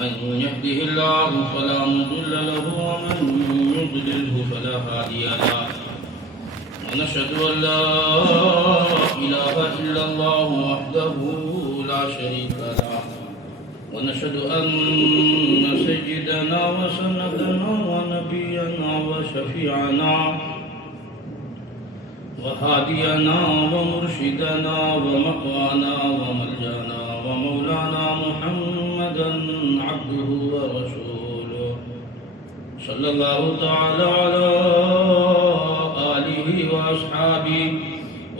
من يهده الله فلا مضل له ومن يضلله فلا هادي له ونشهد أن لا إله إلا الله وحده لا شريك له ونشهد أن سيدنا وسندنا ونبينا وشفيعنا وهادينا ومرشدنا ومقوانا وملجانا ومولانا محمدا عبده ورسوله صلى الله تعالى على آله وأصحابه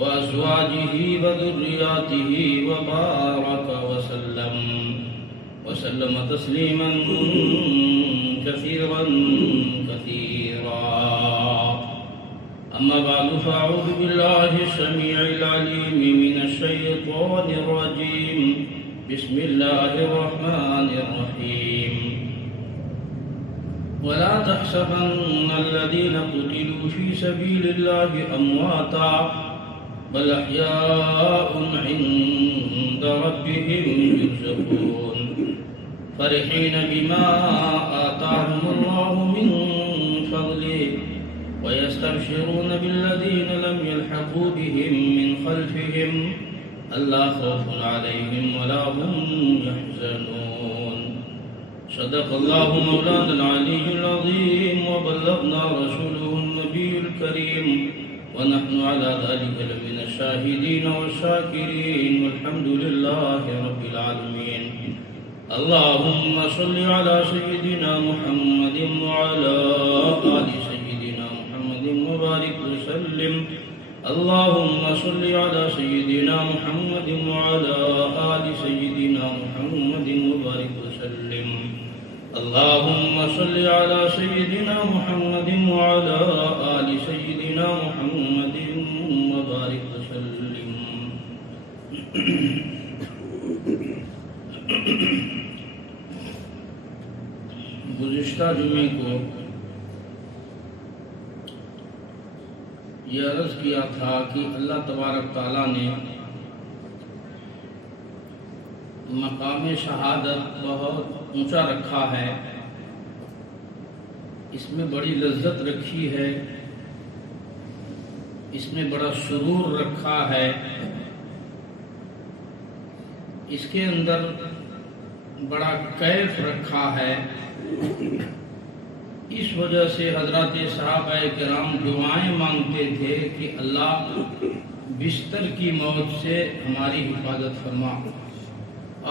وأزواجه وذرياته وبارك وسلم تسليما كثيرا أما بعد فأعوذ بالله السميع العليم من الشيطان الرجيم بسم الله الرحمن الرحيم ولا تحسبن الذين قتلوا في سبيل الله أمواتا بل أحياء عند ربهم يرزقون فرحين بما آتاهم الله من فضله ويستبشرون بالذين لم يلحقوا بهم من خلفهم ألا خوف عليهم ولا هم يحزنون صدق الله مولانا العلي العظيم وبلغنا رسوله النبي الكريم ونحن على ذلك لمن الشاهدين والشاكرين والحمد لله رب العالمين اللهم صل على سيدنا محمد وعلى آل سيدنا محمد وبارك وسلم اللهم صل على سيدنا محمد وعلى آل سيدنا محمد وبارك وسلم اللهم صل على سيدنا محمد وعلى آل سيدنا محمد وبارك وسلم گزشتہ جمعے کو یہ عرض کیا تھا کہ اللہ تبارک تعالیٰ نے مقام شہادت بہت اونچا رکھا ہے، اس میں بڑی لذت رکھی ہے، اس میں بڑا سرور رکھا ہے، اس کے اندر بڑا کیف رکھا ہے۔ اس وجہ سے حضرات صحابہ کرام دعائیں مانگتے تھے کہ اللہ بستر کی موت سے ہماری حفاظت فرما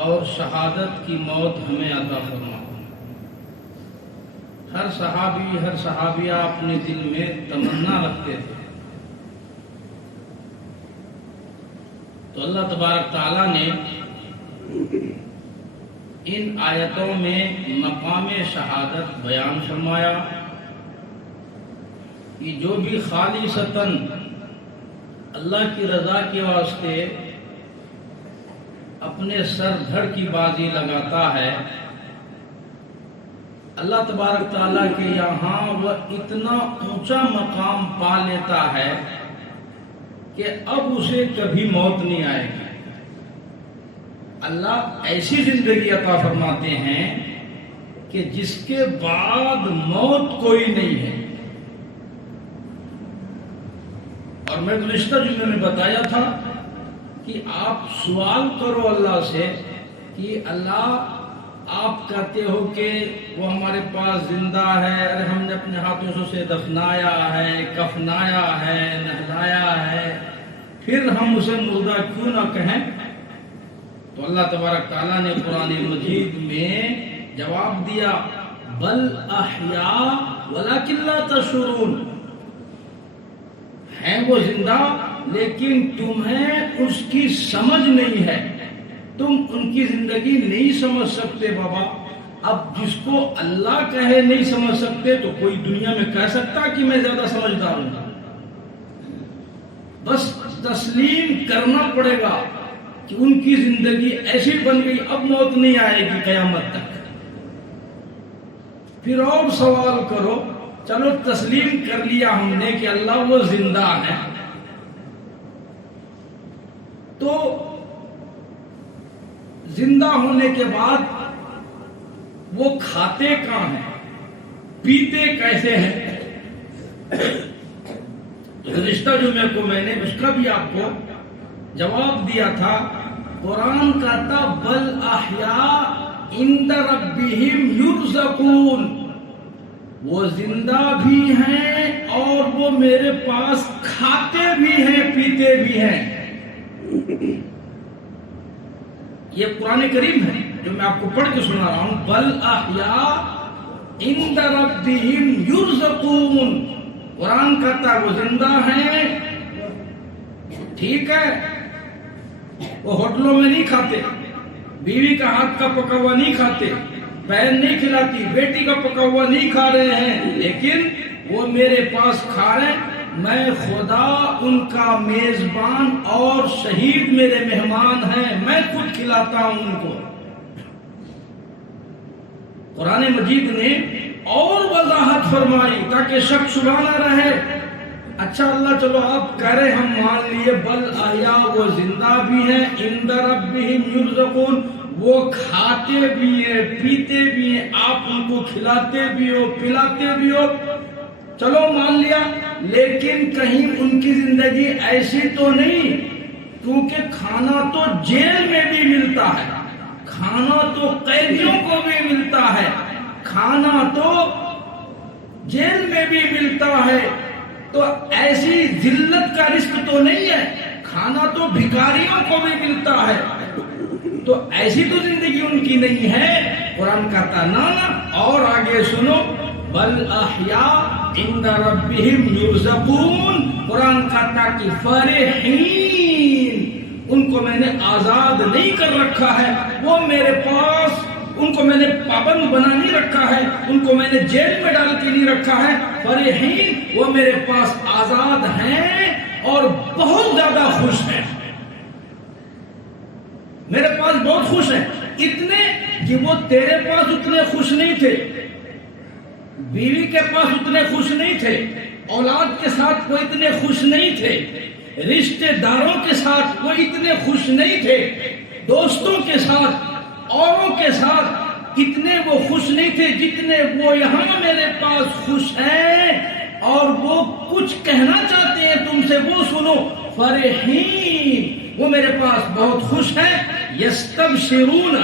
اور شہادت کی موت ہمیں عطا فرما۔ ہر صحابی ہر صحابیہ اپنے دل میں تمنا رکھتے تھے، تو اللہ تبارک تعالیٰ نے ان آیتوں میں مقام شہادت بیان فرمایا کہ جو بھی خالصتاً اللہ کی رضا کے واسطے اپنے سر دھڑ کی بازی لگاتا ہے، اللہ تبارک تعالیٰ کے یہاں وہ اتنا اونچا مقام پا لیتا ہے کہ اب اسے کبھی موت نہیں آئے گی۔ اللہ ایسی زندگی عطا فرماتے ہیں کہ جس کے بعد موت کوئی نہیں ہے۔ اور میں گزشتہ جمعے میں بتایا تھا کہ آپ سوال کرو اللہ سے کہ اللہ آپ کہتے ہو کہ وہ ہمارے پاس زندہ ہے، ارے ہم نے اپنے ہاتھوں سے اسے دفنایا ہے، کفنایا ہے، نہلایا ہے، پھر ہم اسے مردہ کیوں نہ کہیں؟ تو اللہ تبارک تعالیٰ نے قرآن مجید میں جواب دیا، بل احیاء ولکن لا تشعرون، ہیں وہ زندہ لیکن تمہیں اس کی سمجھ نہیں ہے، تم ان کی زندگی نہیں سمجھ سکتے بابا۔ اب جس کو اللہ کہے نہیں سمجھ سکتے تو کوئی دنیا میں کہہ سکتا کہ میں زیادہ سمجھدار ہوں؟ بس تسلیم کرنا پڑے گا کہ ان کی زندگی ایسی بن گئی، اب موت نہیں آئے گی قیامت تک۔ پھر اور سوال کرو، چلو تسلیم کر لیا ہم نے کہ اللہ وہ زندہ ہے، تو زندہ ہونے کے بعد وہ کھاتے کہاں ہیں، پیتے کیسے ہیں؟ گزشتہ جمعے کو میں نے اس کا بھی آپ کو جواب دیا تھا۔ قرآن کہتا بل احیاء عند ربہم یرزقون، وہ زندہ بھی ہیں اور وہ میرے پاس کھاتے بھی ہیں پیتے بھی ہیں۔ یہ قرآن کریم ہے جو میں آپ کو پڑھ کے سنا رہا ہوں، بل احیاء عند ربہم یرزقون، قرآن کہتا ہے وہ زندہ ہیں، ٹھیک ہے، وہ ہوٹلوں میں نہیں کھاتے، بیوی کا ہاتھ کا پکا ہوا نہیں کھاتے، بہن نہیں کھلاتی، بیٹی کا پکا ہوا نہیں کھا رہے ہیں، لیکن وہ میرے پاس کھا رہے ہیں، میں خدا ان کا میزبان اور شہید میرے مہمان ہیں، میں خود کھلاتا ہوں ان کو۔ قرآن مجید نے اور وضاحت فرمائی تاکہ شک شبہ نہ رہے۔ اچھا اللہ چلو آپ کہہ رہے ہم مان لیے، بل احیاء وہ زندہ بھی ہیں، عند ربہم یرزقون وہ کھاتے بھی ہیں پیتے بھی ہیں، آپ ان کو کھلاتے بھی ہو پلاتے بھی ہو، چلو مان لیا، لیکن کہیں ان کی زندگی ایسی تو نہیں، کیونکہ کھانا تو جیل میں بھی ملتا ہے، کھانا تو قیدیوں کو بھی ملتا ہے، کھانا تو جیل میں بھی ملتا ہے، تو ایسی ذلت کا رزق تو نہیں ہے، کھانا تو بھکاریوں کو بھی ملتا ہے، تو ایسی تو زندگی ان کی نہیں ہے۔ قرآن کہتا نا اور آگے سنو، بل احیاء عند ربہم یرزقون، قرآن کہتا کہ فرحین، ان کو میں نے آزاد نہیں کر رکھا ہے، وہ میرے پاس، ان کو میں نے پابند بنا نہیں رکھا ہے، ان کو میں نے جیل میں ڈال کے نہیں رکھا ہے، فرحین وہ میرے پاس آزاد ہیں اور بہت زیادہ خوش ہیں، میرے پاس بہت خوش ہیں، اتنے کہ وہ تیرے پاس اتنے خوش نہیں تھے، بیوی کے پاس اتنے خوش نہیں تھے، اولاد کے ساتھ وہ اتنے خوش نہیں تھے، رشتہ داروں کے ساتھ وہ اتنے خوش نہیں تھے، دوستوں کے ساتھ اوروں کے ساتھ اتنے وہ خوش نہیں تھے جتنے وہ یہاں میرے پاس خوش ہیں، اور وہ کچھ کہنا چاہتے ہیں تم سے وہ سنو، فرحین وہ میرے پاس بہت خوش ہیں، یستبشرون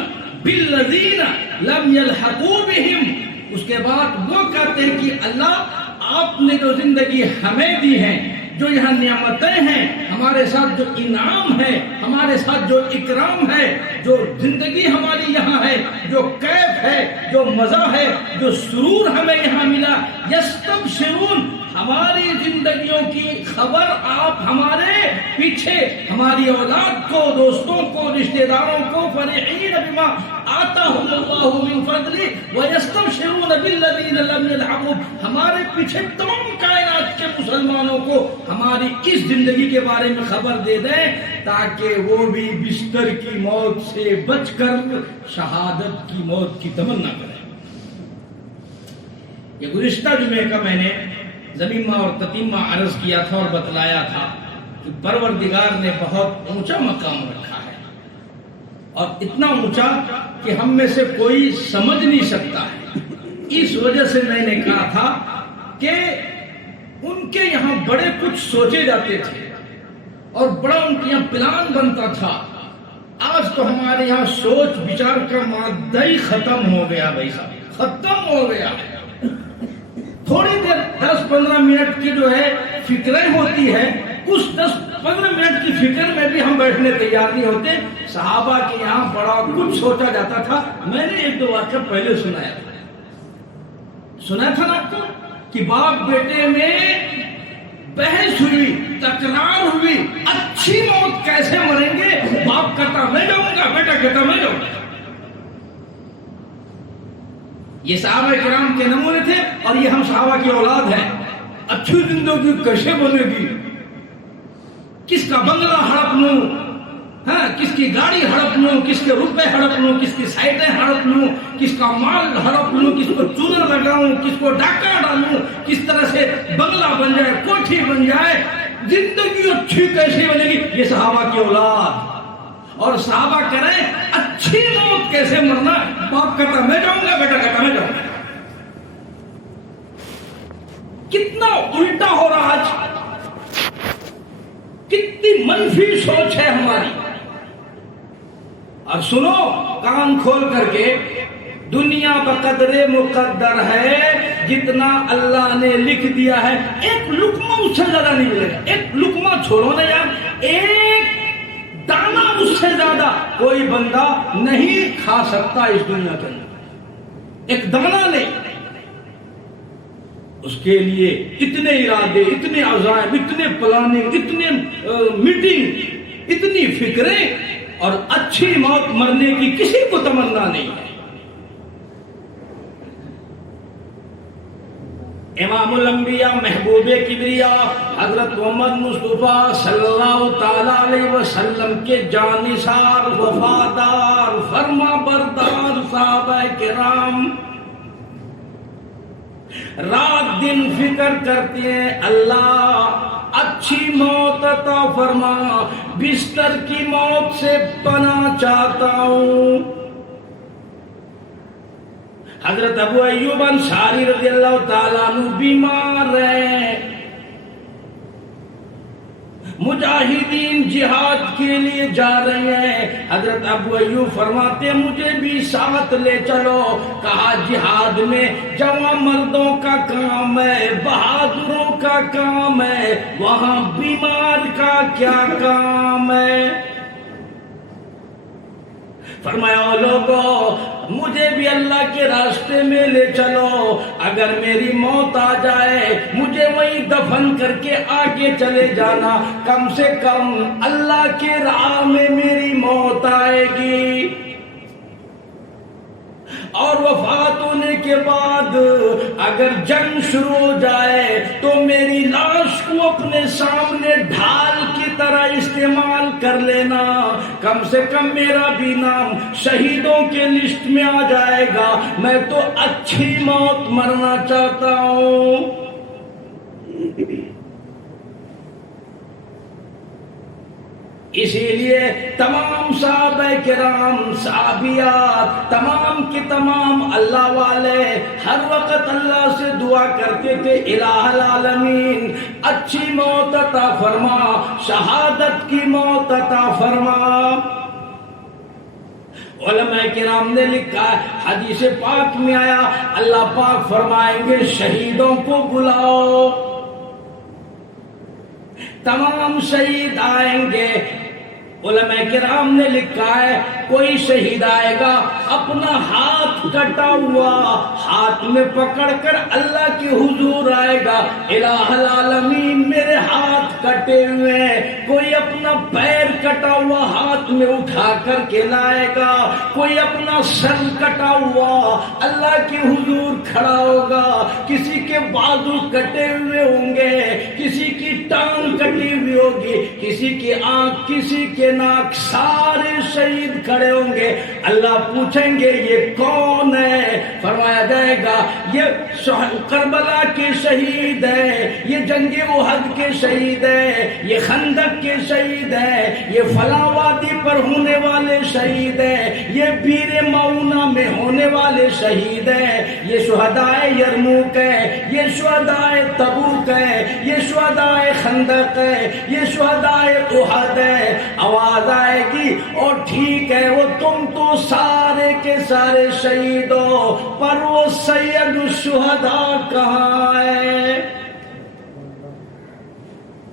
بالذین لم یلحقوا بہم، اس کے بعد وہ کہتے ہیں کہ اللہ آپ نے جو زندگی ہمیں دی ہے، جو یہاں نعمتیں ہیں، ہمارے ساتھ جو انعام ہے، ہمارے ساتھ جو اکرام ہے، جو زندگی ہماری یہاں ہے، جو کیف ہے، جو مزہ ہے، جو سرور ہمیں یہاں ملا، یستبشرون ہماری زندگیوں کی خبر آپ ہمارے پیچھے ہماری اولاد کو، دوستوں کو، رشتہ داروں کو، فرحین بما آتاہم اللہ من فضلہ ویستبشرون بالذین لم یلحقوا، ہمارے پیچھے تمام کائنات کے مسلمانوں کو ہماری اس زندگی کے بارے میں خبر دے دیں تاکہ وہ بھی بستر کی موت سے بچ کر شہادت کی موت کی تمنا کریں۔ یہ گزشتہ جمعے کا میں نے ضمیمہ اور تتیمہ عرض کیا تھا اور بتلایا تھا کہ پروردگار نے بہت اونچا مقام رکھا ہے، اور اتنا اونچا کہ ہم میں سے کوئی سمجھ نہیں سکتا ہے۔ اس وجہ سے میں نے کہا تھا کہ ان کے یہاں بڑے کچھ سوچے جاتے تھے اور بڑا ان کے یہاں پلان بنتا تھا، آج تو ہمارے یہاں سوچ بچار کا مادہ ہی ختم ہو گیا، بھائی صاحب ختم ہو گیا۔ تھوڑی دیر 10-15 منٹ کی جو ہے فکریں ہوتی ہے، اس 10-15 منٹ کی فکر میں بھی ہم بیٹھنے تیار نہیں ہوتے۔ صحابہ کے یہاں بڑا کچھ سوچا جاتا تھا۔ میں نے ایک دو واقعہ پہلے سنایا تھا نا آپ کو کہ باپ بیٹے میں بحث ہوئی، تکرار ہوئی، اچھی موت کیسے مریں گے، باپ کہتا میں جاؤں گا، بیٹا کہتا میں جاؤں گا۔ یہ صحابہ کرام کے نمونے تھے، اور یہ ہم صحابہ کی اولاد ہیں۔ اچھی زندگی کیسے بنے گی، کس کا بنگلہ ہڑپ لوں، ہاں کس کی گاڑی ہڑپ لوں، کس کے روپے ہڑپ لوں، کس کی سائٹیں ہڑپ لوں، کس کا مال ہڑپ لوں، کس کو چونا لگاؤں، کس کو ڈاکہ ڈالوں، کس طرح سے بنگلہ بن جائے، کوٹھی بن جائے، زندگی اچھی کیسے بنے گی، یہ صحابہ کی اولاد۔ اور صحابہ کہہ رہے ہیں اچھی موت کیسے مرنا، باپ کہتا میں جاؤں گا، بیٹا کہتا میں جاؤں گا. کتنا الٹا ہو رہا آج، کتنی منفی سوچ ہے ہماری. اور سنو کان کھول کر کے، دنیا بقدر مقدر ہے، جتنا اللہ نے لکھ دیا ہے ایک لقمہ اس سے زیادہ نہیں ملے گا. ایک لقمہ چھوڑو نا یار، ایک دانا اس سے زیادہ کوئی بندہ نہیں کھا سکتا اس دنیا کے اندر. ایک دانا نہیں. اس کے لیے اتنے ارادے، اتنے عزائم، اتنے پلاننگ، اتنے میٹنگ، اتنی فکریں، اور اچھی موت مرنے کی کسی کو تمنا نہیں ہے. امام الانبیاء محبوب کبریا حضرت محمد مصطفیٰ صلی اللہ تعالی علیہ وسلم کے جانثار، وفادار، فرما بردار صحابہ کرام رات دن فکر کرتے ہیں، اللہ اچھی موت عطا فرما، بستر کی موت سے پناہ چاہتا ہوں. حضرت ابو ایوب انصاری رضی اللہ تعالیٰ عنہ بیمار ہیں، مجاہدین جہاد کے لیے جا رہے ہیں. حضرت ابو ایوب فرماتے ہیں مجھے بھی ساتھ لے چلو. کہا جہاد میں جوان مردوں کا کام ہے، بہادروں کا کام ہے، وہاں بیمار کا کیا کام ہے. فرمایا او لوگو مجھے بھی اللہ کے راستے میں لے چلو، اگر میری موت آ جائے مجھے وہیں دفن کر کے آگے چلے جانا، کم سے کم اللہ کے راہ میں میری موت آئے گی. اور وفات ہونے کے بعد اگر جنگ شروع ہو جائے تو میری لاش کو اپنے سامنے ڈھال کی طرح استعمال کر لینا، کم سے کم میرا بھی نام شہیدوں کے لسٹ میں آ جائے گا. میں تو اچھی موت مرنا چاہتا ہوں. اسی لیے تمام صحابہ کرام، صحابیات، تمام کے تمام اللہ والے ہر وقت اللہ سے دعا کرتے تھے الہ العالمین اچھی موت عطا فرما، شہادت کی موت عطا فرما. علماء کرام نے لکھا ہے، حدیث پاک میں آیا اللہ پاک فرمائیں گے شہیدوں کو بلاؤ. تمام شہید آئیں گے. علماء کرام نے لکھا ہے کوئی شہید آئے گا اپنا ہاتھ کٹا ہوا ہاتھ میں پکڑ کر اللہ کے حضور آئے گا، الہ العالمین میرے ہاتھ کٹے ہوئے ہیں. کوئی اپنا پیر کٹا ہوا ہاتھ میں اٹھا کر کے لائے گا، کوئی اپنا سر کٹا ہوا اللہ کے حضور کھڑا ہوگا. کسی کے بازو کٹے ہوئے ہوں گے، کسی کی ٹانگ کٹی ہوئی ہوگی، کسی کی آنکھ، کسی کے ناک، سارے شہید کھڑے ہوں گے. اللہ پوچھیں گے یہ کون ہے؟ فرمایا جائے گا یہ کربلا کے شہید ہیں، یہ جنگ احد کے شہید ہیں، یہ خندق کے شہید ہیں، یہ فلاں وادی پر ہونے والے شہید ہیں، یہ بیر معونہ میں ہونے والے شہید ہیں، یہ شہدائے یرموک ہیں، یہ شہدائے تبوک ہیں، یہ شہدائے خندق ہیں، یہ شہدائے احد ہیں. آواز آئے گی اور ٹھیک ہے وہ تم تو سارے کے سارے شہید ہو، پر وہ سید الشہداء کہاں ہے؟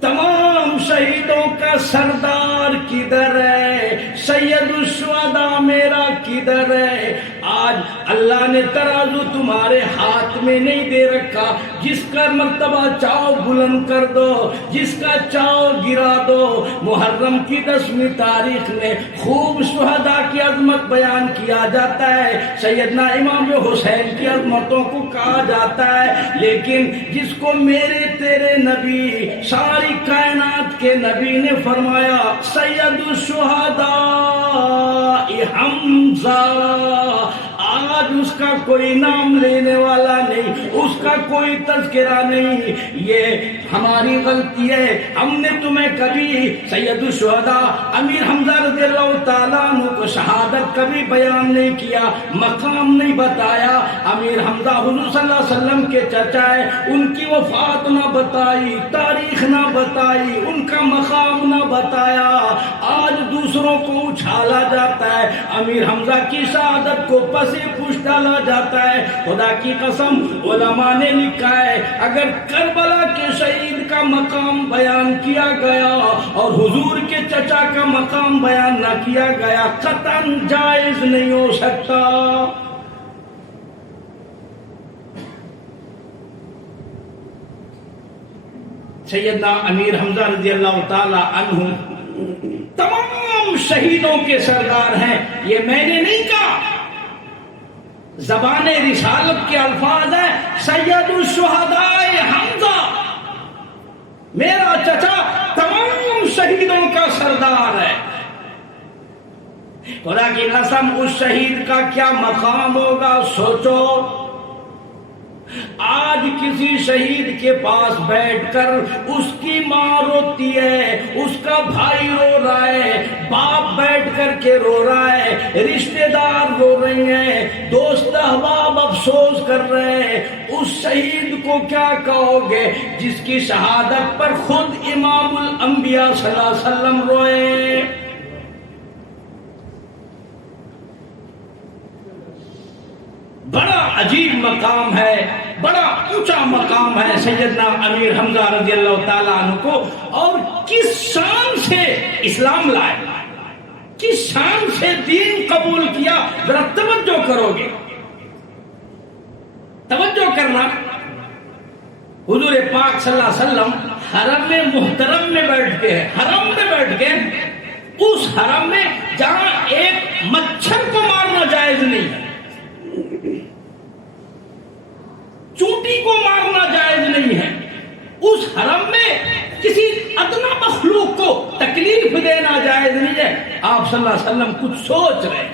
تمام شہیدوں کا سردار کدھر ہے؟ سید الشہداء میرا کدھر ہے؟ آج اللہ نے ترازو تمہارے ہاتھ میں نہیں دے رکھا، جس کا مرتبہ چاہو بلند کر دو، جس کا چاہو گرا دو. محرم کی 10ویں تاریخ میں خوب شہداء کی عظمت بیان کیا جاتا ہے، سیدنا امام حسین کی عظمتوں کو کہا جاتا ہے، لیکن جس کو میرے تیرے نبی ساری کائنات کے نبی نے فرمایا سید الشہداء حمزہ، آج اس کا کوئی نام لینے والا نہیں، اس کا کوئی تذکرہ نہیں. یہ ہماری غلطی ہے، ہم نے تمہیں کبھی سید الشہداء امیر حمزہ رضی اللہ تعالیٰ عنہ کو شہادت کبھی بیان نہیں کیا، مقام نہیں بتایا۔ امیر حمزہ حضور صلی اللہ علیہ وسلم کے چچا ہے، ان کی وفات نہ بتائی، تاریخ نہ بتائی، ان کا مقام نہ بتایا۔ آج دوسروں کو اچھالا جاتا ہے، امیر حمزہ کی شہادت کو پسے پوچھ ڈالا جاتا ہے۔ خدا کی قسم علماء نے لکھا ہے اگر کربلا کے شہید کا مقام بیان کیا گیا اور حضور کے چچا کا مقام بیان نہ کیا گیا قطعاً جائز نہیں ہو سکتا۔ سیدنا امیر حمزہ رضی اللہ تعالی عنہ تمام شہیدوں کے سردار ہیں، یہ میں نے نہیں کہا، زبان رسالت کے الفاظ ہیں، سید الشہداء حمزہ، میرا چچا تمام شہیدوں کا سردار ہے۔ خدا کی قسم اس شہید کا کیا مقام ہوگا سوچو۔ آج کسی شہید کے پاس بیٹھ کر اس کی ماں روتی ہے، اس کا بھائی رو رہا ہے، باپ بیٹھ کر کے رو رہا ہے، رشتہ دار رو رہے ہیں، دوست احباب افسوس کر رہے ہیں، اس شہید کو کیا کہو گے جس کی شہادت پر خود امام الانبیاء صلی اللہ علیہ وسلم روئے؟ بڑا عجیب مقام ہے، بڑا اونچا مقام ہے سیدنا امیر حمزہ رضی اللہ تعالیٰ عنہ کو، اور کس شان سے اسلام لائے، کس شان سے دین قبول کیا، ذرا توجہ کرو گے، توجہ کرنا۔ حضور پاک صلی اللہ علیہ وسلم حرم میں محترم میں بیٹھتے ہیں، حرم میں بیٹھ کے، اس حرم میں جہاں ایک مچھر کو مارنا جائز نہیں ہے، چونٹی کو مارنا جائز نہیں ہے، اس حرم میں کسی ادنا مخلوق کو تکلیف دینا جائز نہیں ہے۔ آپ صلی اللہ علیہ وسلم کچھ سوچ رہے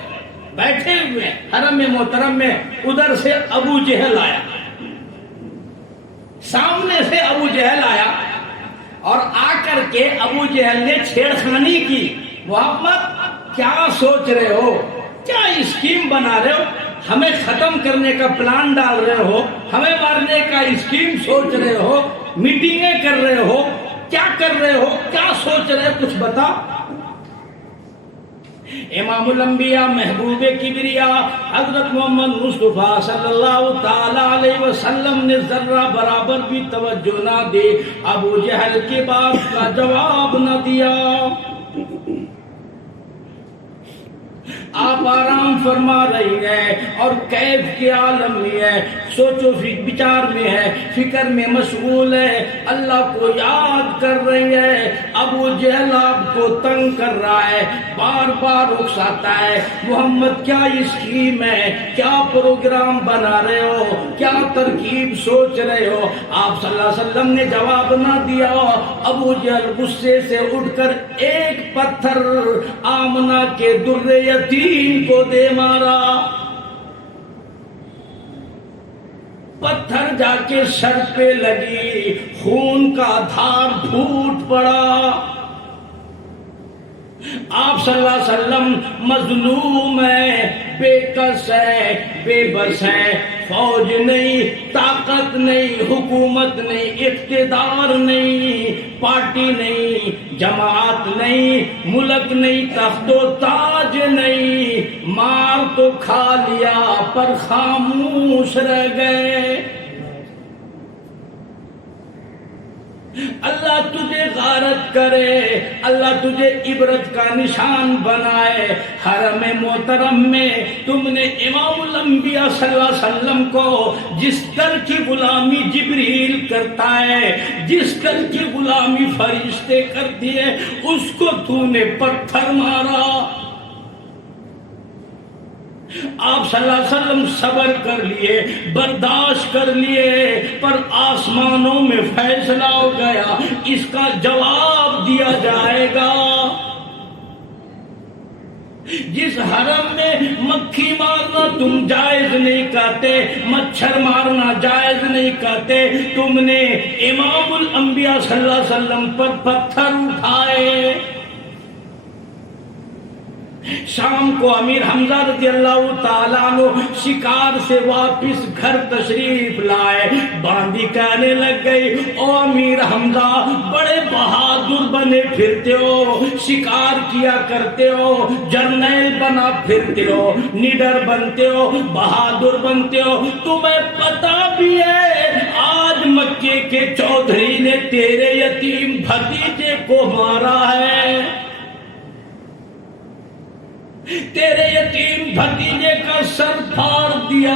بیٹھے ہوئے حرم محترم میں، ادھر سے ابو جہل آیا، سامنے سے ابو جہل آیا، اور آ کر کے ابو جہل نے چھیڑخانی کی، محمد کیا سوچ رہے ہو، کیا اسکیم بنا رہے ہو، ہمیں ختم کرنے کا پلان ڈال رہے ہو، ہمیں مارنے کا اسکیم سوچ رہے ہو، میٹنگیں کر رہے ہو، کیا کر رہے ہو، کیا سوچ رہے ہو، کچھ بتا۔ امام الانبیاء محبوب کبریا حضرت محمد مصطفیٰ صلی اللہ تعالی علیہ وسلم نے ذرہ برابر بھی توجہ نہ دی، ابو جہل کی بات کا جواب نہ دیا۔ آپ آرام فرما رہی ہے اور کیف کے عالم میں ہے، سوچو بچار میں ہے، فکر میں مشغول ہے، اللہ کو یاد کر رہی ہے۔ ابو جہل آپ کو تنگ کر رہا ہے، بار بار اکساتا ہے، محمد کیا اسکیم ہے، کیا پروگرام بنا رہے ہو، کیا ترکیب سوچ رہے ہو۔ آپ صلی اللہ علیہ وسلم نے جواب نہ دیا۔ ابو جہل غصے سے اٹھ کر ایک پتھر آمنہ کے در یتیم کو دے مارا، پتھر جا کے سر پہ لگی، خون کا دھار پھوٹ پڑا۔ آپ صلی اللہ علیہ وسلم مظلوم ہے، بے کس ہے، بے بس ہے، فوج نہیں، طاقت نہیں، حکومت نہیں، اقتدار نہیں، پارٹی نہیں، جماعت نہیں، ملک نہیں، تخت و تاج نہیں، مار تو کھا لیا پر خاموش رہ گئے۔ اللہ تجھے غارت کرے، اللہ تجھے عبرت کا نشان بنائے۔ حرم محترم میں تم نے امام الانبیاء صلی اللہ علیہ وسلم کو جس در کی غلامی جبریل کرتا ہے، جس در کی غلامی فرشتے کرتی ہے، اس کو تو نے پتھر مارا۔ آپ صلی اللہ علیہ وسلم صبر کر لیے، برداشت کر لیے، پر آسمانوں میں فیصلہ ہو گیا، اس کا جواب دیا جائے گا۔ جس حرم میں مکھی مارنا تم جائز نہیں کہتے، مچھر مارنا جائز نہیں کہتے، تم نے امام الانبیاء صلی اللہ علیہ وسلم پر پتھر اٹھائے۔ شام کو امیر حمزہ رضی اللہ تعالیٰ عنہ شکار سے واپس گھر تشریف لائے، باندی کہنے لگ گئی، او امیر حمزہ بڑے بہادر بنے پھرتے ہو، شکار کیا کرتے ہو، جرنیل بنا پھرتے ہو، نیڈر بنتے ہو، بہادر بنتے ہو، تمہیں پتا بھی ہے آج مکے کے چودھری نے تیرے یتیم بھتیجے کو مارا ہے، تیرے یتیم بھتیجے کا سر پھاڑ دیا،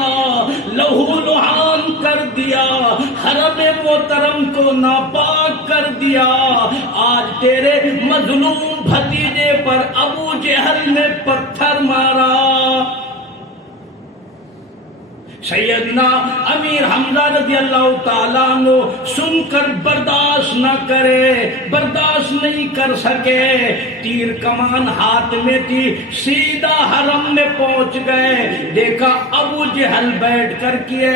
لہو لہان کر دیا، حرم محترم کو ناپاک کر دیا، آج تیرے مظلوم بھتیجے پر ابو جہل نے پتھر مارا۔ سیدنا امیر حمزہ رضی اللہ تعالیٰ عنہ سن کر برداشت نہ کرے، برداشت نہیں کر سکے، تیر کمان ہاتھ میں تھی، سیدھا حرم میں پہنچ گئے، دیکھا ابو جہل بیٹھ کر کیے،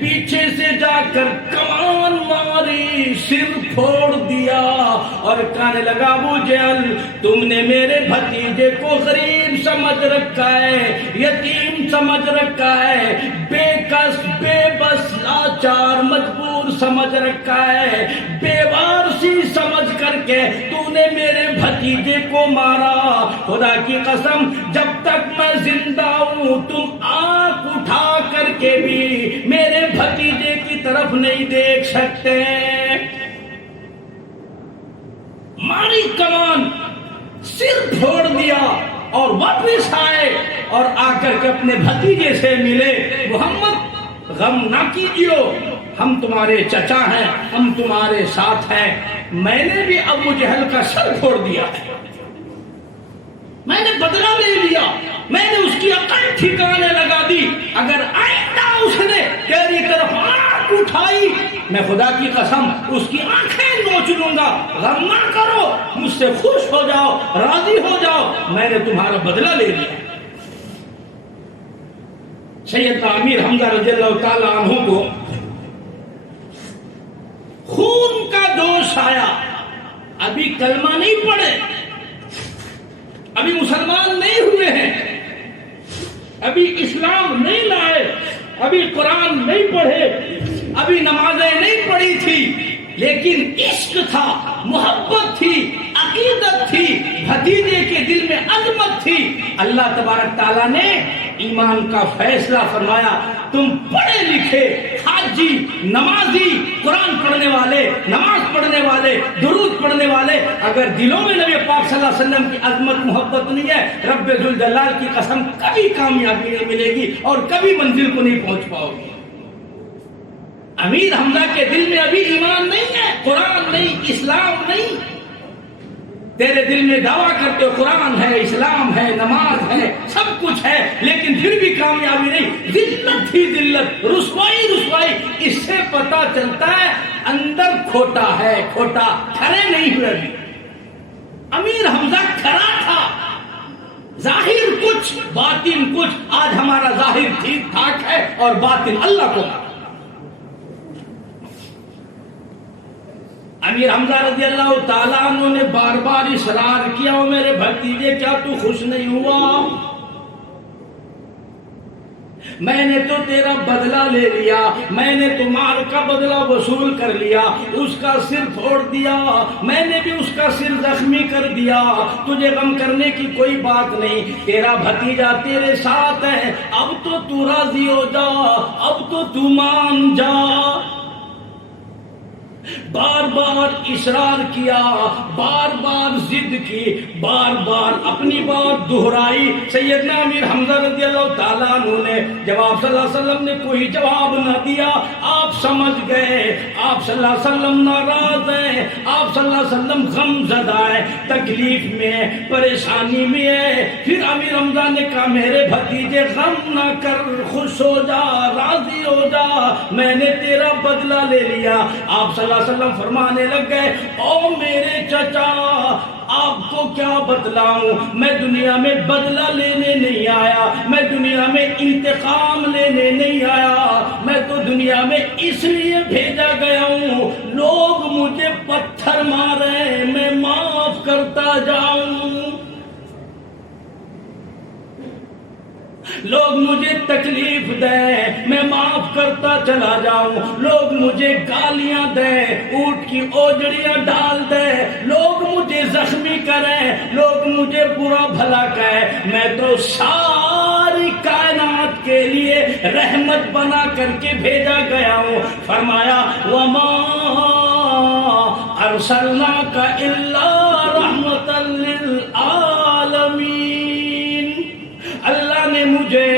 پیچھے سے جا کر کمان ماری، سر پھوڑ دیا اور کہنے لگا ابو جہل تم نے میرے بھتیجے کو غریب سمجھ رکھا ہے، یتیم سمجھ رکھا ہے، بے کس بے بس لاچار مجبور سمجھ رکھا ہے، بے وارثی سمجھ کر کے تو نے میرے بھتیجے کو مارا، خدا کی قسم جب تک میں زندہ ہوں تم آنکھ اٹھا کر کے بھی میرے بھتیجے کی طرف نہیں دیکھ سکتے۔ ماری کمان، سر پھوڑ دیا اور واپس آئے اور آ کر کے اپنے بھتیجے سے ملے، محمد غم نہ کیجیے، ہم تمہارے چچا ہیں، ہم تمہارے ساتھ ہیں، میں نے بھی ابو جہل کا سر پھوڑ دیا ہے، میں نے بدلہ لے لیا، میں نے اس کی عقل ٹھکانے لگا دی، اگر آئندہ اس نے تیری طرف آنکھ اٹھائی میں خدا کی قسم اس کی آنکھیں نوچ لوں گا، غم نہ کرو، مجھ سے خوش ہو جاؤ، راضی ہو جاؤ، میں نے تمہارا بدلہ لے لیا۔ سیدنا امیر حمزہ رضی اللہ تعالیٰ عنہ کو خون کا جوش آیا، ابھی کلمہ نہیں پڑھے، ابھی مسلمان نہیں ہوئے ہیں، ابھی اسلام نہیں لائے، ابھی قرآن نہیں پڑھے، ابھی نمازیں نہیں پڑھی تھی، لیکن عشق تھا، محبت تھی، عقیدت تھی، بھتیجے کے دل میں عظمت تھی۔ اللہ تبارک تعالیٰ نے ایمان کا فیصلہ فرمایا، تم پڑھے لکھے حاجی، نمازی، قرآن پڑھنے والے، نماز پڑھنے والے، درود پڑھنے والے، اگر دلوں میں نبی پاک صلی اللہ علیہ وسلم کی عظمت محبت نہیں ہے، رب ذوالجلال کی قسم کبھی کامیابی نہیں ملے گی اور کبھی منزل کو نہیں پہنچ پاؤ گی۔ امیر حمزہ کے دل میں ابھی ایمان نہیں ہے، قرآن نہیں، اسلام نہیں، تیرے دل میں دعویٰ کرتے ہو قرآن ہے، اسلام ہے، نماز ہے، سب کچھ ہے، لیکن پھر بھی کامیابی نہیں، ذلت ہی ذلت، رسوائی رسوائی، اس سے پتا چلتا ہے اندر کھوٹا ہے، کھوٹا، کھڑے نہیں ہوئے ابھی۔ امیر حمزہ کھڑا تھا، ظاہر کچھ باطن کچھ، آج ہمارا ظاہر ٹھیک ٹھاک ہے اور باطن اللہ کو۔ امیر حمزہ رضی اللہ تعالیٰ عنہ نے بار بار اصرار کیا، او میرے بھتیجے کیا تو خوش نہیں ہوا؟ میں نے تو تیرا بدلہ لے لیا، میں نے تمہار کا بدلہ وصول کر لیا، اس کا سر پھوڑ دیا، میں نے بھی اس کا سر زخمی کر دیا، تجھے غم کرنے کی کوئی بات نہیں، تیرا بھتیجا تیرے ساتھ ہے، اب تو راضی ہو جا، اب تو مان جا۔ بار بار اصرار کیا، بار بار ضد کی، بار بار اپنی بات دہرائی۔ سیدنا امیر حمزہ رضی اللہ تعالیٰ عنہ نے جب آپ صلی اللہ علیہ وسلم نے کوئی جواب نہ دیا، آپ سمجھ گئے آپ صلی اللہ علیہ وسلم ناراض ہیں، آپ صلی اللہ علیہ وسلم غم زدہ ہے، تکلیف میں ہے، پریشانی میں ہے۔ پھر امیر حمزہ نے کہا میرے بھتیجے غم نہ کر، خوش ہو جا، راضی ہو جا، میں نے تیرا بدلہ لے لیا۔ آپ صلی اللہ علیہ وسلم فرمانے لگ گئے، او میرے چچا، آپ کو کیا بتلاؤں، میں دنیا میں بدلہ لینے نہیں آیا، میں دنیا میں انتقام لینے نہیں آیا، میں تو دنیا میں اس لیے بھیجا گیا ہوں لوگ مجھے پتھر مارے میں معاف کرتا جاؤں، لوگ مجھے تکلیف دیں میں معاف کرتا چلا جاؤں، لوگ مجھے گالیاں دیں، اونٹ کی اوجڑیاں ڈال دیں، لوگ مجھے زخمی کریں، لوگ مجھے برا بھلا کہیں، میں تو ساری کائنات کے لیے رحمت بنا کر کے بھیجا گیا ہوں۔ فرمایا وما ارسلناک الا رحمتا للعالمین، اللہ نے مجھے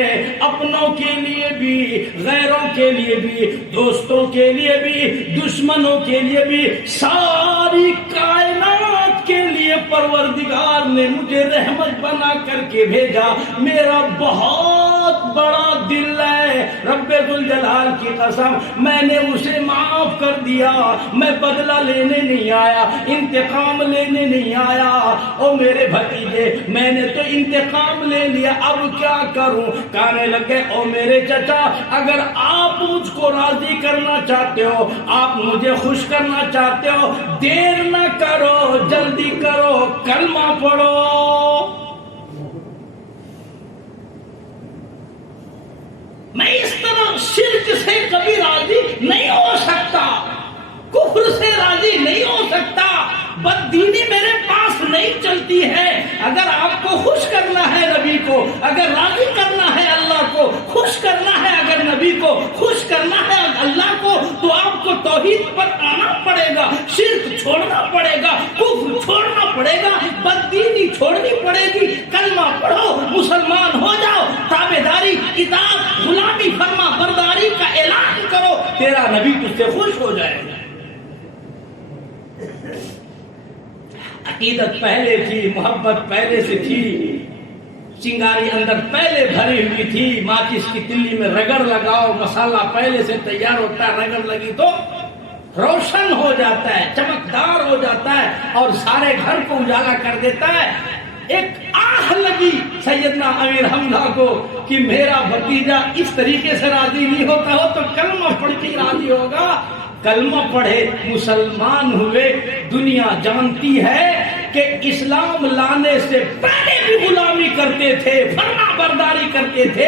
اپنوں کے لیے بھی، غیروں کے لیے بھی، دوستوں کے لیے بھی، دشمنوں کے لیے بھی، ساری کائنات کے لیے پروردگار نے مجھے رحمت بنا کر کے بھیجا۔ میرا بہت بڑا دل ہے، رب ذوالجلال کی قسم میں نے اسے معاف کر دیا، میں بدلہ لینے نہیں آیا، انتقام لینے نہیں آیا۔ او میرے بھتیجے میں نے تو انتقام لے لیا، اب کیا کروں؟ کہنے لگے او میرے چچا اگر آپ مجھ کو راضی کرنا چاہتے ہو، آپ مجھے خوش کرنا چاہتے ہو، دیر نہ کرو، جلدی کرو، کلمہ پڑھو۔ میں اس طرح شرک سے کبھی راضی نہیں ہو سکتا، کفر سے راضی نہیں ہو سکتا، بددینی میرے پاس نہیں چلتی ہے۔ اگر آپ کو خوش کرنا ہے نبی کو، اگر راضی کرنا ہے اللہ کو، خوش کرنا ہے اگر نبی کو، خوش کرنا ہے اللہ کو، تو آپ کو توحید پر آنا پڑے گا، شرک چھوڑنا پڑے گا، کفر چھوڑنا پڑے گا، بددینی چھوڑنی پڑے گی، کلمہ پڑھو، مسلمان ہو جاؤ، تابعداری، اطاعت، غلامی، فرما برداری کا اعلان کرو، تیرا نبی تجھ سے خوش ہو جائے گا۔ عقیدت پہلے تھی، محبت پہلے سے تھی، چنگاری اندر پہلے بھری ہوئی تھی، ماچس کی تلی میں رگڑ لگاؤ، مسالہ پہلے سے تیار ہوتا ہے، رگڑ لگی تو روشن ہو جاتا ہے، چمکدار ہو جاتا ہے اور سارے گھر کو اجالا کر دیتا ہے۔ ایک آہ لگی سیدنا امیر حمزہ کو کہ میرا بھتیجا اس طریقے سے راضی نہیں ہوتا ہو تو کلمہ پڑھ کے راضی ہوگا۔ کلمہ پڑھے، مسلمان ہوئے، دنیا جانتی ہے کہ اسلام لانے سے پہلے بھی غلامی کرتے تھے، فرما برداری کرتے تھے،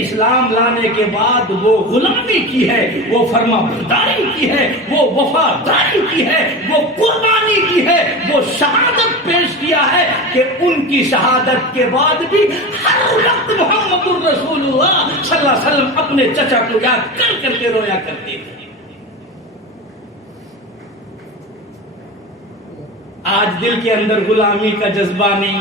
اسلام لانے کے بعد وہ غلامی کی ہے، وہ فرما برداری کی ہے، وہ وفاداری کی ہے، وہ قربانی کی ہے، وہ شہادت پیش کیا ہے کہ ان کی شہادت کے بعد بھی ہر وقت محمد الرسول اللہ صلی اللہ علیہ وسلم اپنے چچا کو یاد کر کر کے رویا کرتے تھے۔ آج دل کے اندر غلامی کا جذبہ نہیں،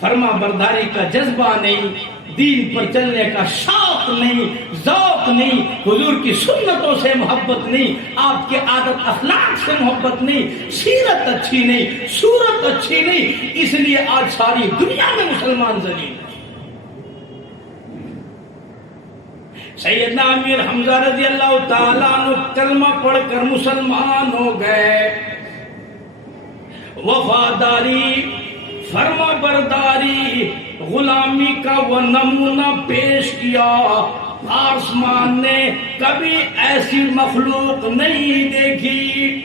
فرما برداری کا جذبہ نہیں، دین پر چلنے کا شوق نہیں، ذوق نہیں، حضور کی سنتوں سے محبت نہیں، آپ کے عادت اخلاق سے محبت نہیں، سیرت اچھی نہیں، صورت اچھی نہیں، اس لیے آج ساری دنیا میں مسلمان ذلیل۔ سیدنا امیر حمزہ رضی اللہ تعالیٰ عنہ کلمہ پڑھ کر مسلمان ہو گئے، وفاداری، فرما برداری، غلامی کا وہ نمونہ پیش کیا۔ آسمان نے کبھی ایسی مخلوق نہیں دیکھی،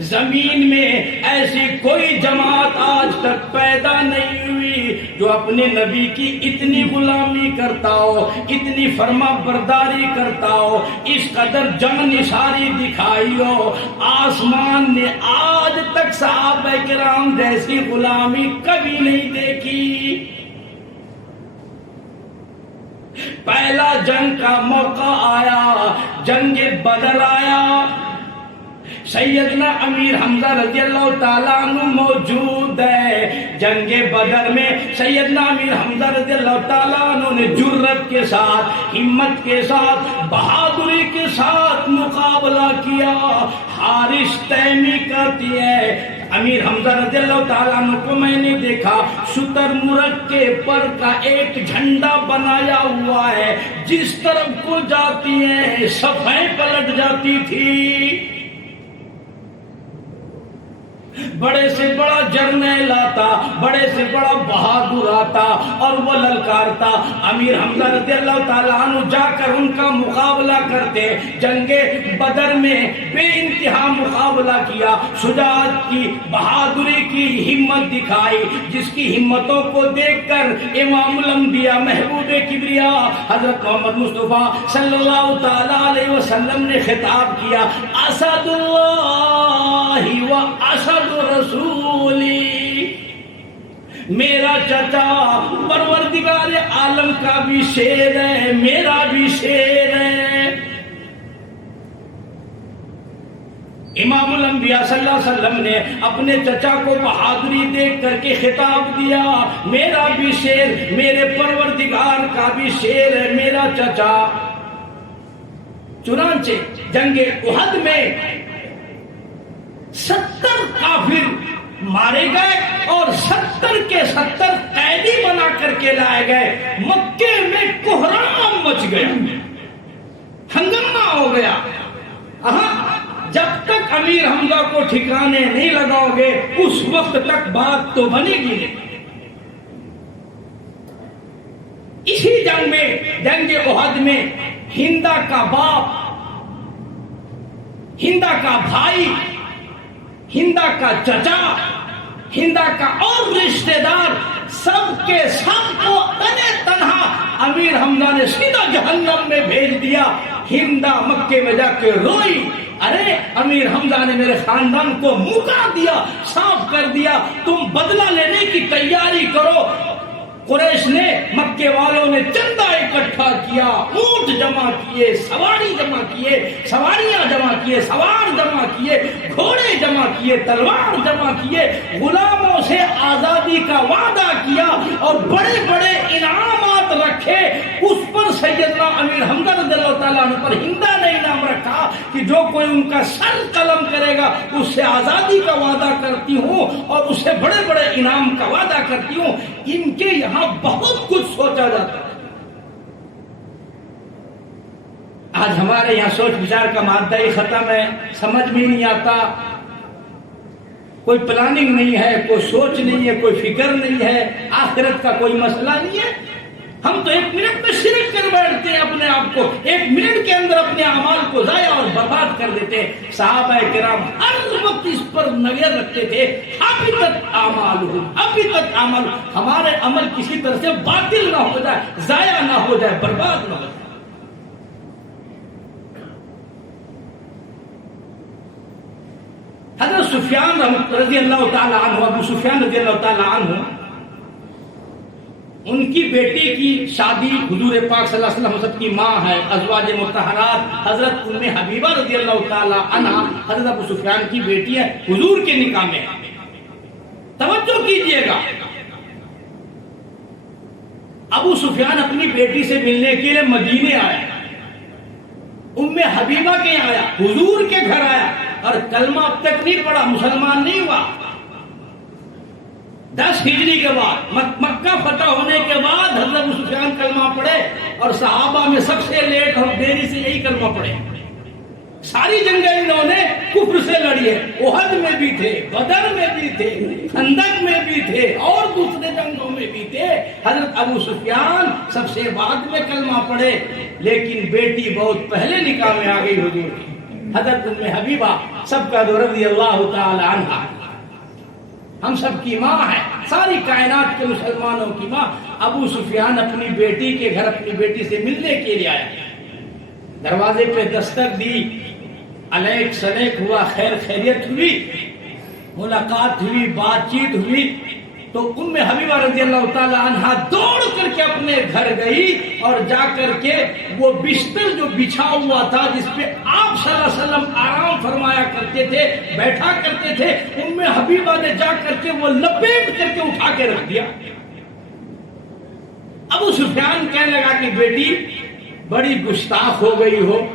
زمین میں ایسی کوئی جماعت آج تک پیدا نہیں ہوئی جو اپنے نبی کی اتنی غلامی کرتا ہو، اتنی فرما برداری کرتا ہو، اس قدر جان نثاری دکھائی ہو۔ آسمان نے آج تک صحابہ کرام جیسی غلامی کبھی نہیں دیکھی۔ پہلا جنگ کا موقع آیا، جنگ بدر آیا، سیدنا امیر حمزہ رضی اللہ تعالیٰ عنہ موجود ہے۔ جنگ بدر میں سیدنا امیر حمزہ رضی اللہ تعالیٰ عنہ نے جرت کے ساتھ، ہمت کے ساتھ، بہادری کے ساتھ مقابلہ کیا۔ حارث تیمی کہتی ہے امیر حمزہ رضی اللہ تعالیٰ عنہ کو میں نے دیکھا شتر مرغ کے پر کا ایک جھنڈا بنایا ہوا ہے، جس طرف کو جاتی ہیں صفیں پلٹ جاتی تھی۔ بڑے سے بڑا جرنیل آتا، بڑے سے بڑا بہادر آتا اور وہ للکارتا، امیر حمزہ رضی اللہ تعالیٰ عنہ جا کر ان کا مقابلہ کرتے۔ جنگ بدر میں بے انتہا مقابلہ کیا، شجاعت کی، بہادری کی، ہمت دکھائی، جس کی ہمتوں کو دیکھ کر امام الانبیاء محبوب کبریا حضرت محمد مصطفیٰ صلی اللہ تعالیٰ علیہ وسلم نے خطاب کیا، اسد اللہ و اسد رسولی، میرا چچا پروردگار عالم کا بھی شیر ہے، میرا بھی شیر ہے۔ امام الانبیاء صلی اللہ علیہ وسلم نے اپنے چچا کو بہادری دیکھ کر کے خطاب دیا، میرا بھی شیر، میرے پروردگار کا بھی شیر ہے میرا چچا۔ چنانچہ جنگ احد میں 70 کافر مارے گئے اور 70 کے 70 قیدی بنا کر کے لائے گئے۔ مکے میں کوہرام مچ گیا، ہنگامہ ہو گیا۔ جب تک امیر حمزہ کو ٹھکانے نہیں لگاؤ گے اس وقت تک بات تو بنے گی نہیں۔ اسی جنگ میں، جنگ احد میں، ہندا کا باپ، ہندا کا بھائی، ہندا کا چچا، ہندا کا اور رشتہ دار، سب کے سب کو تنے تنہا امیر حمزہ نے سیدھا جہنم میں بھیج دیا۔ ہندا مکے میں جا کے روئی، ارے امیر حمزہ نے میرے خاندان کو مکا دیا، صاف کر دیا، تم بدلہ لینے کی تیاری کرو۔ قریش نے، مکے والوں نے چندہ اکٹھا کیا، اونٹ جمع کیے، سواری جمع کیے، سواریاں جمع کیے، سوار جمع کیے، گھوڑے جمع کیے، تلوار جمع کیے، غلاموں سے آزادی کا وعدہ کیا اور بڑے بڑے انعامات رکھے۔ اس پر سیدنا امیر حمزہ رضی اللہ تعالیٰ عنہ پر ہندا نے انعام رکھا کہ جو کوئی ان کا سر قلم کرے گا اس سے آزادی کا وعدہ کرتی ہوں اور اس سے بڑے بڑے انعام کا وعدہ کرتی ہوں۔ ان کے یہاں بہت کچھ سوچا جاتا ہے۔ آج ہمارے یہاں سوچ بچار کا مادہ ہی ختم ہے، سمجھ میں نہیں آتا، کوئی پلاننگ نہیں ہے، کوئی سوچ نہیں ہے، کوئی فکر نہیں ہے، آخرت کا کوئی مسئلہ نہیں ہے۔ ہم تو 1 منٹ میں شرک کر بیٹھتے ہیں اپنے آپ کو، 1 منٹ کے اندر اپنے اعمال کو ضائع اور برباد کر دیتے ہیں۔ صحابہ کرام ہر وقت اس پر نظر رکھتے تھے، حبطت اعمالہم، حبطت اعمال، ہمارے عمل کسی طرح سے باطل نہ ہو جائے، ضائع نہ ہو جائے، برباد نہ ہو جائے۔ حضرت سفیان رضی اللہ تعالیٰ عنہ، ابو سفیان رضی اللہ تعالیٰ عنہ، ان کی بیٹی کی شادی حضور پاک صلی اللہ علیہ وسلم، سب کی ماں ہے، ازواج مطہرات حضرت ام حبیبہ رضی اللہ تعالیٰ عنہ، حضرت ابو سفیان کی بیٹی ہے، حضور کے نکاح میں۔ توجہ کیجئے گا، ابو سفیان اپنی بیٹی سے ملنے کے لیے مدینے آیا، ام حبیبہ کے یہاں آیا، حضور کے گھر آیا اور کلمہ اب تک نہیں پڑھا، مسلمان نہیں ہوا۔ 10 ہجری کے بعد، مکہ فتح ہونے کے بعد حضرت ابو سفیان کلمہ پڑھے اور صحابہ میں سب سے لیٹ اور دیری سے یہی کلمہ پڑھے۔ ساری جنگیں انہوں نے کفر سے لڑی ہے، احد میں بھی تھے، بدر میں بھی تھے، خندق میں بھی تھے اور دوسرے جنگوں میں بھی تھے۔ حضرت ابو سفیان سب سے بعد میں کلمہ پڑھے، لیکن بیٹی بہت پہلے نکاح میں آ گئی حضور کی، حضرت ام حبیبہ سب کا رضی اللہ تعالی عنہا، ہم سب کی ماں ہے، ساری کائنات کے مسلمانوں کی ماں۔ ابو سفیان اپنی بیٹی کے گھر اپنی بیٹی سے ملنے کے لیے آیا، دروازے پہ دستک دی، الیک سلیک ہوا، خیر خیریت ہوئی، ملاقات ہوئی، بات چیت ہوئی، تو ام حبیبہ رضی اللہ تعالی عنہا دوڑ کر کے اپنے گھر گئی اور جا کر کے وہ بستر جو بچھا ہوا تھا جس پہ آپ صلی اللہ علیہ وسلم آرام فرمایا کرتے تھے، بیٹھا کرتے تھے، ام حبیبہ نے جا کر کے وہ لپیٹ کر کے اٹھا کے رکھ دیا۔ ابو سفیان کہنے لگا کہ بیٹی بڑی گستاخ ہو گئی ہو،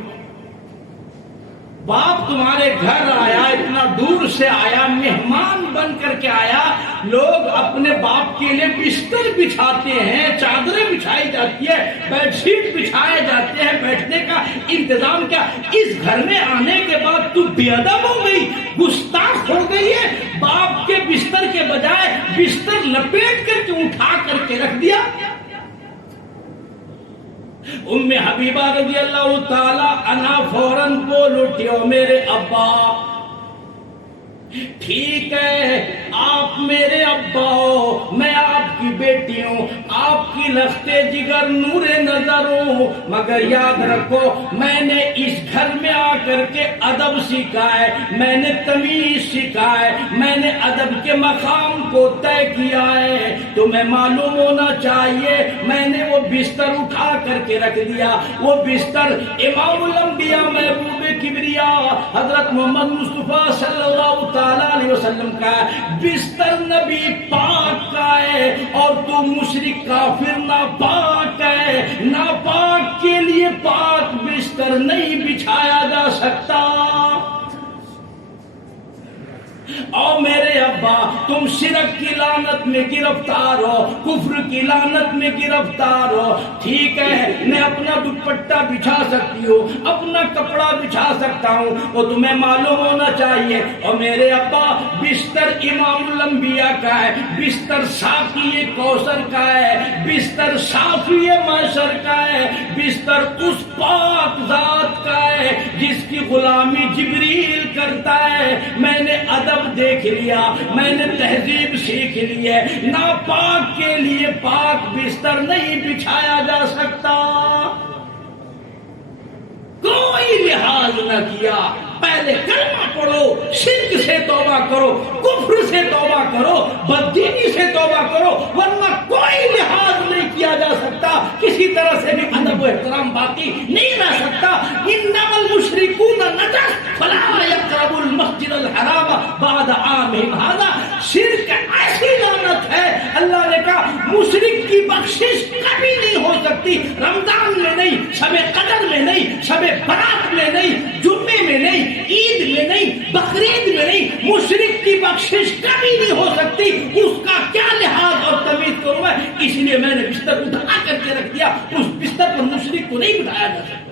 باپ تمہارے گھر آیا، اتنا دور سے آیا، مہمان بن کر کے آیا، لوگ اپنے باپ کے لیے بستر بچھاتے ہیں، چادریں بچھائی جاتی ہے، بیڈ شیٹ بچھائے جاتے ہیں، بیٹھنے کا انتظام کیا، اس گھر میں آنے کے بعد تو بے ادب ہو گئی، گستاخ ہو گئی ہے، باپ بجائے بستر لپیٹ کر کے اٹھا کر کے رکھ دیا. ام حبیبہ رضی اللہ تعالی عنہا فوراً بول اٹھی، او میرے ابا، ٹھیک ہے آپ میرے ابا ہو، میں آپ کی بیٹی ہوں، آپ کی لختے جگر نور نظر ہوں، مگر یاد رکھو میں نے اس گھر میں آ کر کے ادب سیکھا ہے، میں نے تمیز سیکھا ہے، میں نے ادب کے مقام کو طے کیا ہے. تمہیں معلوم ہونا چاہیے میں نے وہ بستر اٹھا کر کے رکھ دیا. وہ بستر امام الانبیاء محبوب کبریا حضرت محمد مصطفیٰ صلی اللہ تعالی علیہ وسلم کا ہے، بستر نبی پاک کا ہے، اور تو مشرک کافر ناپاک ہے. ناپاک کے لیے پاک بستر نہیں بچھایا جا سکتا. او میرے ابا، تم شرک کی لعنت میں گرفتار ہو، کفر کی لعنت میں گرفتار ہو. ٹھیک ہے میں اپنا دوپٹہ بچھا سکتی ہوں، اپنا کپڑا بچھا سکتا ہوں، وہ تمہیں معلوم ہونا چاہیے. اور میرے ابا بستر امام الانبیاء کا ہے، بستر ساقی کوثر کا ہے، بستر شافی محشر کا ہے، بستر اس پاک ذات کا ہے جس کی غلامی جبریل کرتا ہے. میں نے ادب دیکھ لیا، میں نے تہذیب سیکھ لی ہے. ناپاک کے لیے پاک بستر نہیں بچھایا جا سکتا. کوئی لحاظ نہ کیا، پہلے کلمہ پڑھو، شرک سے توبہ کرو، کفر سے توبہ کرو، بددینی سے توبہ کرو، ورنہ کوئی لحاظ نہیں کیا جا سکتا. کسی طرح سے بھی ادب و احترام باقی نہیں رہ سکتا. انما المشرکون نجس فلا یقربوا المسجد الحرام بعد عامهم هذا. شرک ایسی لعنت ہے، اللہ نے کہا مشرک کی بخشش کبھی نہیں ہو سکتی. رمضان میں نہیں، شب قدر میں نہیں، شب برات میں نہیں، جمعے میں نہیں، عید میں نہیں، بقرعید میں نہیں، مشرک کی بخشش کبھی نہیں ہو سکتی. اس کا کیا لحاظ اور تمیز کروں میں؟ اس لیے میں نے بستر اٹھا کر کے رکھ دیا. اس بستر پر مشرک کو نہیں بٹھایا جا سکتا.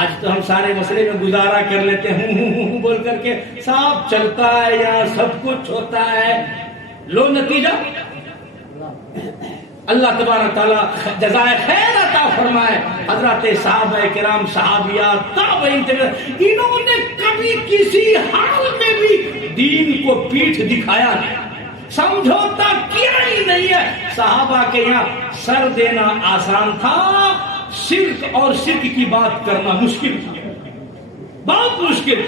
آج تو ہم سارے مسئلے میں گزارا کر لیتے ہیں بول کر کے، صاف چلتا ہے یا سب کچھ ہوتا ہے. لو نتیجہ اللہ تبارک تعالیٰ جزائے خیر عطا فرمائے. حضرات صحابہ کرام، صحابیات، تابعین، انہوں نے کبھی کسی حال میں بھی دین کو پیٹھ دکھایا نہیں، سمجھوتا کیا ہی نہیں ہے. صحابہ کے یہاں سر دینا آسان تھا، شرک اور شرک کی بات کرنا مشکل تھا، بہت مشکل.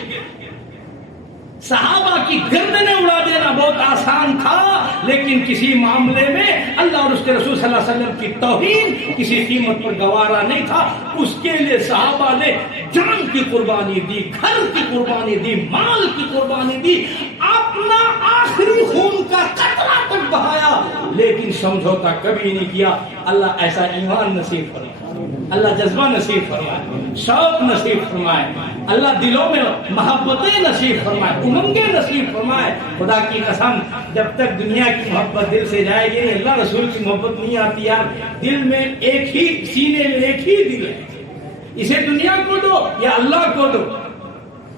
صحابہ کی گردنیں اڑا دینا بہت آسان تھا، لیکن کسی معاملے میں اللہ اور اس کے رسول صلی اللہ علیہ وسلم کی توہین کسی قیمت پر گوارا نہیں تھا. اس کے لیے صحابہ نے جان کی قربانی دی، گھر کی قربانی دی، مال کی قربانی دی، اپنا آخری خون کا قطرہ تک بہایا، لیکن سمجھوتا کبھی نہیں کیا. اللہ ایسا ایمان نصیب فرمائے، اللہ جذبہ نصیب فرمائے، شوق نصیب فرمائے، اللہ دلوں میں محبتیں نصیب فرمائے، امنگیں نصیب فرمائے. خدا کی قسم جب تک دنیا کی محبت دل سے جائے گی اللہ رسول کی محبت نہیں آتی. یار دل میں ایک ہی، سینے میں ایک ہی دل ہے، اسے دنیا کو دو یا اللہ کو دو،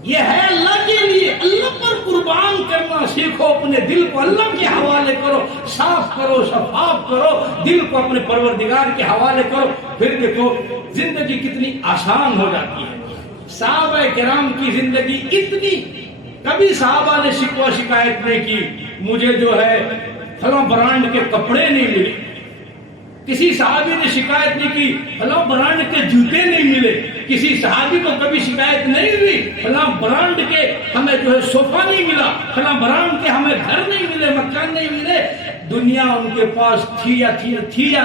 یہ ہے اللہ کے لیے. اللہ پر قربان کرنا سیکھو، اپنے دل کو اللہ کے حوالے کرو، صاف کرو، شفاف کرو، دل کو اپنے پروردگار کے حوالے کرو. پھر دیکھو زندگی کتنی آسان ہو جاتی ہے. صحابہ کرام کی زندگی اتنی، کبھی صحابہ نے شکوہ شکایت نہیں کی مجھے جو ہے فلاں برانڈ کے کپڑے نہیں ملے. کسی صحابی نے شکایت نہیں کی فلاں برانڈ کے جوتے نہیں ملے. کسی صحابی کو کبھی شکایت نہیں ہوئی فلاں برانڈ کے ہمیں جو ہے صوفہ نہیں ملا، فلاں برانڈ کے ہمیں گھر نہیں ملے، مکان نہیں ملے. دنیا ان کے پاس تھی یا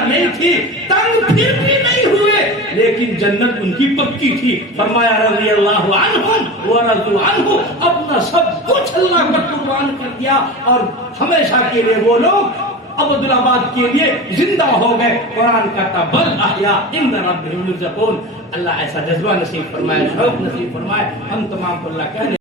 نہیں تھی، تنگ پھر بھی نہیں ہوئے، لیکن جنت ان کی پکی تھی. فرمایا رضی اللہ عنہم ورضوا عنہ، اپنا سب کچھ اللہ کا قربان کر دیا اور ہمیشہ کے لیے وہ لوگ ابد الآباد کے لیے زندہ ہو گئے. قرآن کہتا بل احیاء عند ربہم یرزقون. اللہ ایسا جذبہ نصیب فرمائے، شوق نصیب فرمائے. ہم تمام کو اللہ کہنے